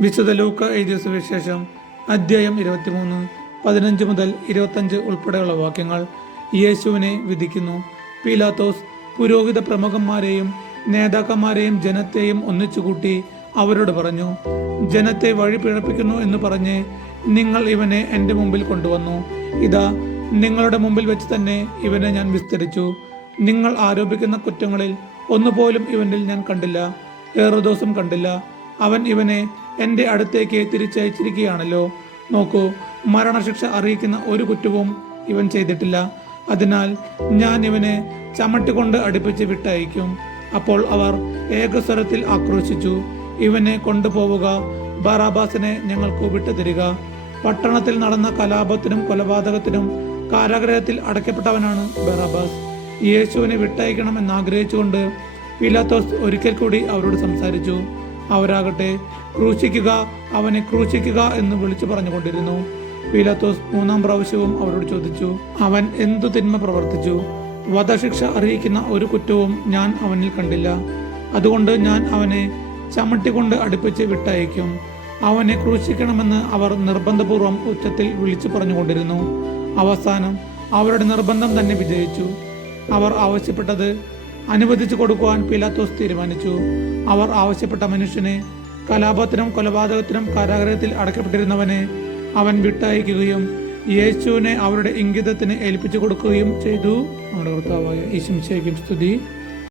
വിശുദ്ധ ലൂക്ക എഴുതിയ സുവിശേഷം അധ്യായം ഇരുപത്തിമൂന്ന് പതിനഞ്ച് മുതൽ ഇരുപത്തഞ്ച് ഉൾപ്പെടെയുള്ള വാക്യങ്ങൾ യേശുവിനെ വിധിക്കുന്നു. പീലാത്തോസ് പുരോഹിത പ്രമുഖന്മാരെയും നേതാക്കന്മാരെയും ജനത്തെയും ഒന്നിച്ചുകൂട്ടി അവരോട് പറഞ്ഞു ജനത്തെ വഴി പിഴപ്പിക്കുന്നു എന്ന് പറഞ്ഞ് നിങ്ങൾ ഇവനെ എന്റെ മുമ്പിൽ കൊണ്ടുവന്നു. ഇതാ നിങ്ങളുടെ മുമ്പിൽ വെച്ച് തന്നെ ഇവനെ ഞാൻ വിസ്തരിച്ചു. നിങ്ങൾ ആരോപിക്കുന്ന കുറ്റങ്ങളിൽ ഒന്നുപോലും ഇവനിൽ ഞാൻ കണ്ടില്ല ഏറെ ദിവസം കണ്ടില്ല. അവൻ ഇവനെ എന്റെ അടുത്തേക്ക് തിരിച്ചയച്ചിരിക്കുകയാണല്ലോ. നോക്കൂ മരണശിക്ഷ അറിയിക്കുന്ന ഒരു കുറ്റവും ഇവൻ ചെയ്തിട്ടില്ല. അതിനാൽ ഞാൻ ഇവനെ ചമട്ടിക്കൊണ്ട് അടുപ്പിച്ച് വിട്ടയക്കും. അപ്പോൾ അവർ ഏകസ്വരത്തിൽ ആക്രോശിച്ചു. ഇവനെ കൊണ്ടുപോവുക ബറാബാസിനെ ഞങ്ങൾക്ക് വിട്ടുതരിക. പട്ടണത്തിൽ നടന്ന കലാപത്തിനും കൊലപാതകത്തിനും കാരാഗ്രഹത്തിൽ അടയ്ക്കപ്പെട്ടവനാണ് ബറാബാസ്. യേശുവിനെ വിട്ടയക്കണമെന്ന് ആഗ്രഹിച്ചുകൊണ്ട് പിലാത്തോസ് ഒരിക്കൽ കൂടി അവരോട് സംസാരിച്ചു. അവരാകട്ടെ ക്രൂശിക്കുക അവനെ ക്രൂശിക്കുക എന്ന് വിളിച്ചു പറഞ്ഞുകൊണ്ടിരുന്നു. പീലാത്തോസ് മൂന്നാം പ്രാവശ്യവും അവരോട് ചോദിച്ചു അവൻ എന്തു തിന്മ പ്രവർത്തിച്ചു? വധശിക്ഷ അറിയിക്കുന്ന ഒരു കുറ്റവും ഞാൻ അവനിൽ കണ്ടില്ല. അതുകൊണ്ട് ഞാൻ അവനെ ചമട്ടിക്കൊണ്ട് അടുപ്പിച്ച് വിട്ടയക്കും. അവനെ ക്രൂശിക്കണമെന്ന് അവർ നിർബന്ധപൂർവം ഉച്ചത്തിൽ വിളിച്ചു പറഞ്ഞുകൊണ്ടിരുന്നു. അവസാനം അവരുടെ നിർബന്ധം തന്നെ വിജയിച്ചു. അവർ ആവശ്യപ്പെട്ടത് അനുവദിച്ചു കൊടുക്കുവാൻ പിലാത്തോസ് തീരുമാനിച്ചു. അവർ ആവശ്യപ്പെട്ട മനുഷ്യനെ കലാപത്തിനും കൊലപാതകത്തിനും കാരാഗ്രഹത്തിൽ അടക്കപ്പെട്ടിരുന്നവനെ അവൻ വിട്ടയക്കുകയും യേശുവിനെ അവരുടെ ഇംഗിതത്തിന് ഏൽപ്പിച്ചു കൊടുക്കുകയും ചെയ്തു. നമ്മുടെ കർത്താവായ ഈശംശയ്ക്കും സ്തുതി.